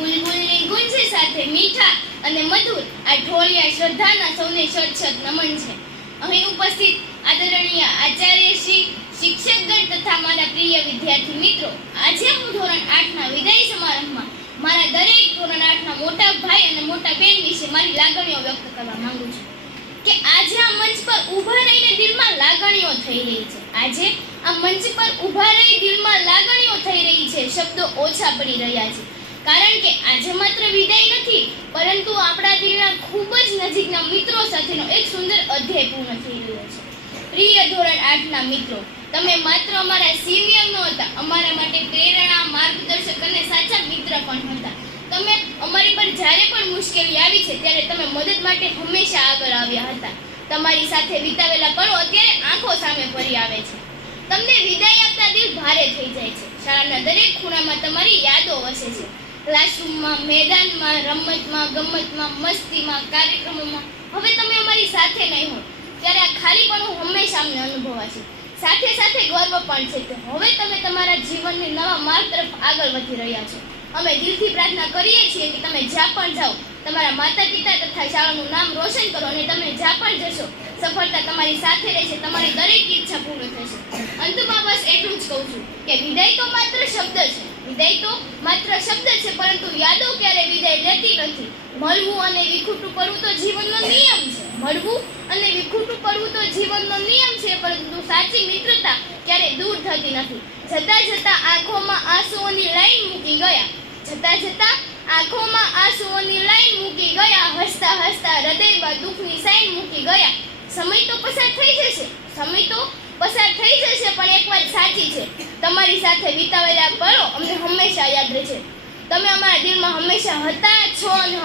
બુલબુલની ગુંજ સાથે મીઠા અને મધુર આ ઢોલિયા શ્રદ્ધાના સૌને શત નમન છે. અહીં ઉપસ્થિત આદરણીય આચાર્યશ્રી, શિક્ષકગણ તથા મારા પ્રિય વિદ્યાર્થી મિત્રો, આજે હું ધોરણ 8ના વિદાય સમારંભમાં મારા દરેક ધોરણ 8ના મોટા ભાઈ અને મોટા બહેન વિશે મારી લાગણીઓ વ્યક્ત કરવા માંગુ છું કે આજે આ મંચ પર ઊભા રહીને દિલમાં લાગણીઓ થઈ રહી છે. આજે આ મંચ પર ઊભા રહી દિલમાં લાગણીઓ થઈ રહી છે. શબ્દો ઓછા પડી રહ્યા છે, કારણ કે આજે માત્ર વિદાય નથી, પરંતુ આપણા દિલના ખૂબ જ નજીકના મિત્રો સાથેનો એક સુંદર અધ્યાય પૂર્ણ થઈ રહ્યો છે. પ્રિય ધોરણ 8ના મિત્રો, તમે માત્ર અમારા સિનિયર નહોતા, અમારા માટે પ્રેરણા, માર્ગદર્શક અને સાચા મિત્ર પણ હતા. તમે અમારી પર જ્યારે પણ મુશ્કેલી આવી છે ત્યારે તમે મદદ માટે હંમેશા આગળ આવ્યા હતા. તમારી સાથે વિતાવેલા પળો અત્યારે આંખો સામે ફરી આવે છે. તમને વિદાય આપતા દિલ ભારે થઈ જાય છે. શાળાના દરેક ખૂણામાં તમારી યાદો વસે છે. ક્લાસરૂમમાં, મેદાનમાં, રમતમાં, ગમતમાં, મસ્તીમાં, કાર્યક્રમોમાં. હવે તમે અમારી સાથે નહીં હો ત્યારે આ ખાલીપણું હંમેશા અમને અનુભવાશે. સાથે સાથે ગર્વ પણ છે કે હવે તમે તમારા જીવનની નવા માર્ગ તરફ આગળ વધી રહ્યા છો. અમે દિલથી પ્રાર્થના કરીએ છીએ કે તમે જ્યાં પણ જાઓ, તમારા માતા પિતા તથા શાળાનું નામ રોશન કરો અને તમે જ્યાં પણ જશો, સફળતા તમારી સાથે રહેશે, તમારી દરેક ઈચ્છા પૂર્ણ થશે. અંતમાં બસ એટલું જ કહું છું કે વિદાય તો માત્ર શબ્દ છે, વિદાય તો માત્ર શબ્દ છે, પરંતુ યાદો ક્યારે વિદાય લેતી નથી. મળવું અને વિખૂટું પડવું તો જીવનનો નિયમ છે. મળવું અને વિખૂટું પડવું તો જીવનનો નિયમ છે, પરંતુ સાચી મિત્રતા ક્યારે દૂર થતી નથી. જતા જતા આંખોમાં આંસુઓની લાઈન મૂકી ગયા, જતા જતા આંખોમાં આંસુઓની લાઈન મૂકી ગયા, હસતા હસતા હૃદયમાં દુઃખની સાઈન મૂકી ગયા. સમય તો પસાર થઈ જશે, સમય તો પસાર થઈ જશે, પણ એક વાત સાચી છે, તમારી સાથે વિતાવેલા પળો અમને હંમેશા યાદ રહેશે. તમે અમારા દિલમાં હંમેશા હતા, છો અને